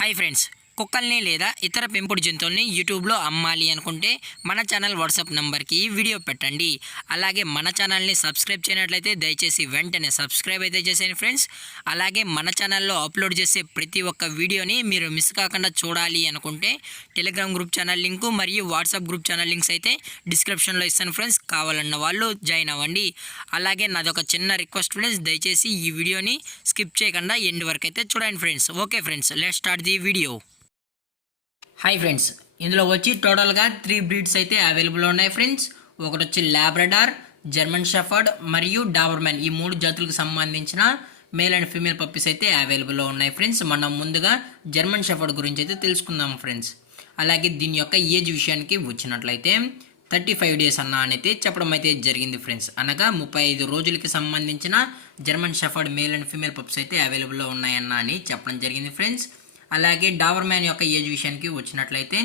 Hi friends, కుక్కల్ని లేదా ఇతర పెంపుడు జంతువుల్ని యూట్యూబ్లో అమ్మాలి అనుకుంటే మన ఛానల్ వాట్సాప్ నెంబర్కి వీడియో పెట్టండి. అలాగే మన ఛానల్ని సబ్స్క్రైబ్ చేయనట్లయితే దయచేసి వెంటనే సబ్స్క్రైబ్ అయితే చేసేయండి ఫ్రెండ్స్. అలాగే మన ఛానల్లో అప్లోడ్ చేసే ప్రతి ఒక్క వీడియోని మీరు మిస్ కాకుండా చూడాలి అనుకుంటే టెలిగ్రామ్ గ్రూప్ ఛానల్ లింకు మరియు వాట్సాప్ గ్రూప్ ఛానల్ లింక్స్ అయితే డిస్క్రిప్షన్లో ఇస్తాను ఫ్రెండ్స్. కావాలన్న వాళ్ళు జాయిన్ అవ్వండి. అలాగే నాదొక చిన్న రిక్వెస్ట్ ఫ్రెండ్స్, దయచేసి ఈ వీడియోని స్కిప్ చేయకుండా ఎండ్ వరకు అయితే చూడండి friends. Okay friends, let's start the video. Hi friends, ఇందులో వచ్చి టోటల్గా 3 బ్రీడ్స్ అయితే అవైలబుల్ ఉన్నాయి ఫ్రెండ్స్. ఒకటి వచ్చి లాబ్రడార్, జర్మన్ షెఫర్డ్ మరియు డాబర్మెన్, ఈ 3 జాతులకు సంబంధించిన మేల్ అండ్ ఫీమేల్ పప్పీస్ అయితే అవైలబుల్లో ఉన్నాయి ఫ్రెండ్స్. మనం ముందుగా జర్మన్ షెఫర్డ్ గురించి అయితే తెలుసుకుందాం ఫ్రెండ్స్. అలాగే దీని యొక్క ఏజ్ విషయానికి వచ్చినట్లయితే 35 డేస్ అయితే చెప్పడం అయితే జరిగింది ఫ్రెండ్స్. అనగా 35 రోజులకి సంబంధించిన German shepherd male and female puppies అయితే అవైలబుల్లో అని చెప్పడం జరిగింది ఫ్రెండ్స్. అలాగే డాబర్మ్యాన్ యొక్క ఏజ్ విషయానికి వచ్చినట్లయితే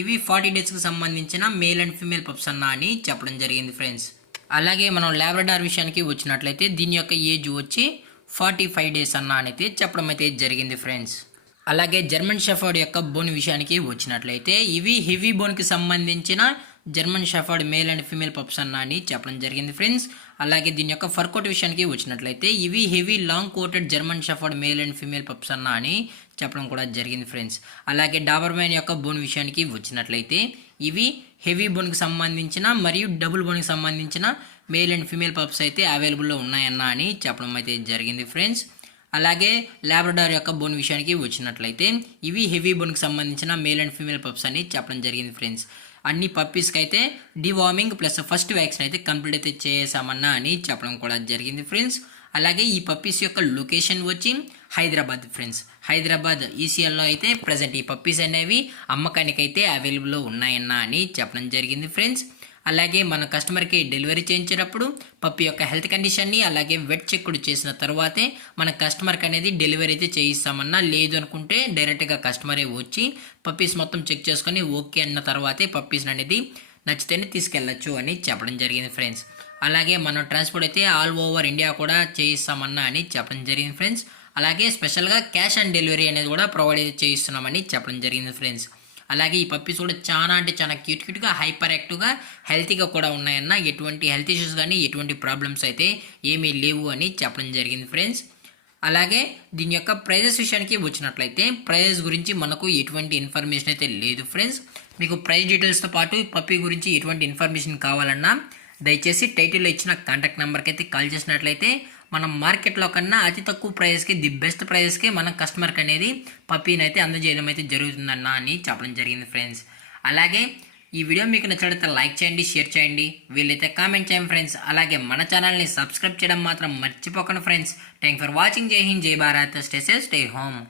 ఇవి 40 డేస్కి సంబంధించిన మేల్ అండ్ ఫీమేల్ పప్స్ అని చెప్పడం జరిగింది ఫ్రెండ్స్. అలాగే మనం లాబ్రడార్ విషయానికి వచ్చినట్లయితే దీని యొక్క ఏజ్ వచ్చి 45 డేస్ అయితే చెప్పడం అయితే జరిగింది ఫ్రెండ్స్. అలాగే జర్మన్ షెఫర్డ్ యొక్క బోన్ విషయానికి వచ్చినట్లయితే ఇవి హెవీ బోన్కి సంబంధించిన German shepherd male and female pups అని చెప్పడం జరిగింది ఫ్రెండ్స్. అలాగే దీని యొక్క ఫర్ కోట్ విషయానికి వచ్చినట్లయితే ఇవి heavy long coated German shepherd male and female pups అని చెప్పడం కూడా జరిగింది ఫ్రెండ్స్. అలాగే డాబర్మ్యాన్ యొక్క బోన్ విషయానికి వచ్చినట్లయితే ఇవి హెవీ బోన్కి సంబంధించిన మరియు డబుల్ బోన్కి సంబంధించిన మేల్ అండ్ ఫీమేల్ పప్స్ అయితే అవైలబుల్లో అని చెప్పడం అయితే జరిగింది ఫ్రెండ్స్. అలాగే లాబ్రడార్ యొక్క బోన్ విషయానికి వచ్చినట్లయితే ఇవి హెవీ బోన్కి సంబంధించిన మేల్ అండ్ ఫీమేల్ పప్స్ అని చెప్పడం జరిగింది ఫ్రెండ్స్. అన్ని పప్పీస్కి అయితే డివార్మింగ్ ప్లస్ ఫస్ట్ వ్యాక్సిన్ అయితే కంప్లీట్ అయితే చేసామని చెప్పడం కూడా జరిగింది ఫ్రెండ్స్. అలాగే ఈ పప్పీస్ యొక్క లొకేషన్ వచ్చి హైదరాబాద్ ఫ్రెండ్స్. హైదరాబాద్ ఈసీఎల్లో అయితే ప్రజెంట్ ఈ పప్పీస్ అనేవి అమ్మకానికి అయితే అవైలబుల్లో అని చెప్పడం జరిగింది ఫ్రెండ్స్. అలాగే మన కస్టమర్కి డెలివరీ చేయించేటప్పుడు పప్పి యొక్క హెల్త్ కండిషన్ని అలాగే వెట్ చెక్ చేసిన తర్వాతే మన కస్టమర్కి అనేది డెలివరీ అయితే చేయిస్తామన్నా, లేదు అనుకుంటే డైరెక్ట్గా కస్టమరే వచ్చి పప్పీస్ మొత్తం చెక్ చేసుకొని ఓకే అన్న తర్వాతే పప్పీస్ అనేది నచ్చితేనే తీసుకెళ్ళచ్చు అని చెప్పడం జరిగింది ఫ్రెండ్స్. అలాగే మనం ట్రాన్స్పోర్ట్ అయితే ఆల్ ఓవర్ ఇండియా కూడా చేయిస్తామని చెప్పడం జరిగింది ఫ్రెండ్స్. అలాగే స్పెషల్గా క్యాష్ ఆన్ డెలివరీ అనేది కూడా ప్రొవైడ్ అయితే చేయిస్తున్నామని చెప్పడం జరిగింది ఫ్రెండ్స్. అలాగే ఈ పప్పీస్ కూడా చాలా అంటే చాలా క్యూట్గా హైపర్ యాక్టివ్గా హెల్తీగా కూడా ఎటువంటి హెల్త్ ఇష్యూస్ కానీ ఎటువంటి ప్రాబ్లమ్స్ అయితే ఏమీ లేవు అని చెప్పడం జరిగింది ఫ్రెండ్స్. అలాగే దీని యొక్క ప్రైజెస్ విషయానికి వచ్చినట్లయితే ప్రైజెస్ గురించి మనకు ఎటువంటి ఇన్ఫర్మేషన్ అయితే లేదు ఫ్రెండ్స్. మీకు ప్రైస్ డీటెయిల్స్తో పాటు పప్పీ గురించి ఎటువంటి ఇన్ఫర్మేషన్ కావాలన్నా దయచేసి టైటిల్లో ఇచ్చిన కాంటాక్ట్ నెంబర్కి అయితే కాల్ చేసినట్లయితే మనం మార్కెట్లో కన్నా అతి తక్కువ ప్రైస్కి ది బెస్ట్ ప్రైస్కి మన కస్టమర్కి అనేది పప్పీని అయితే అందజేయడం అయితే అని చెప్పడం జరిగింది ఫ్రెండ్స్. అలాగే ఈ వీడియో మీకు నచ్చినట్లయితే లైక్ చేయండి, షేర్ చేయండి, వీళ్ళైతే కామెంట్ చేయండి ఫ్రెండ్స్. అలాగే మన ఛానల్ని సబ్స్క్రైబ్ చేయడం మాత్రం మర్చిపోకండి ఫ్రెండ్స్. Thank for watching. జై హింద్, జై Bharat, stay safe, stay home.